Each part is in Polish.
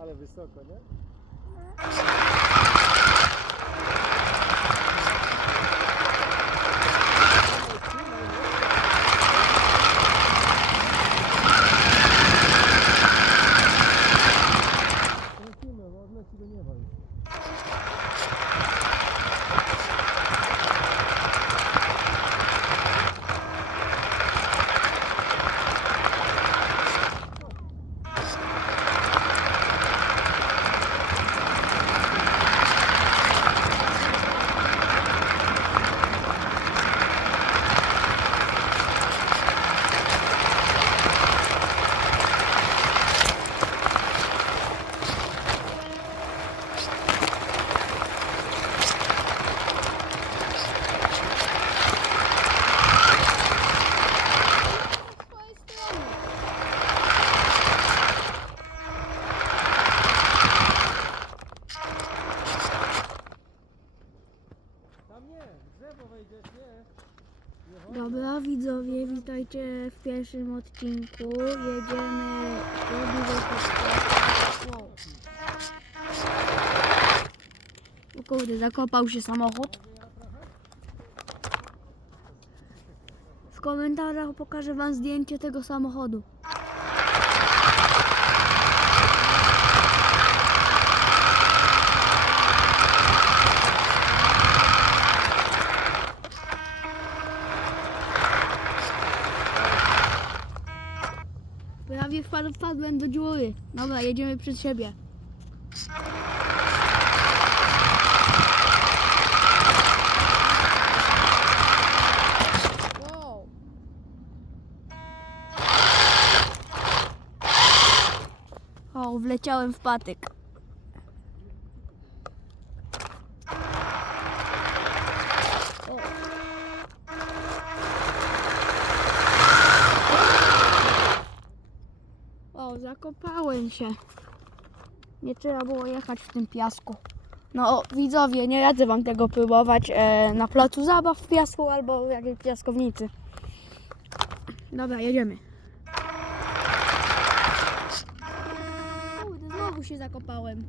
ale wysoko, nie? No. Dobra widzowie, witajcie w pierwszym odcinku. Jedziemy do wow. O kurde, zakopał się samochód. W komentarzach pokażę wam zdjęcie tego samochodu. Prawie wpadł, wpadłem do dziury. Dobra, jedziemy przed siebie. Wow. O, wleciałem w patyk. O, zakopałem się. Nie trzeba było jechać w tym piasku. No widzowie, nie radzę wam tego próbować e, na placu zabaw w piasku albo w jakiejś piaskownicy. Dobra, jedziemy. Znowu się zakopałem.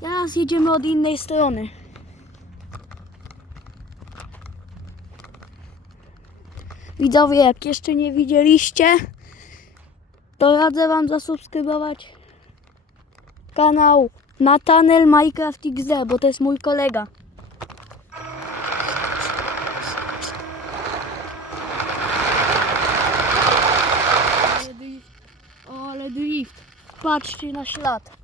Teraz jedziemy od innej strony. Widzowie, jak jeszcze nie widzieliście, to radzę Wam zasubskrybować kanał Natanel Minecraft XD, bo to jest mój kolega. Ale drift. Patrzcie na ślad.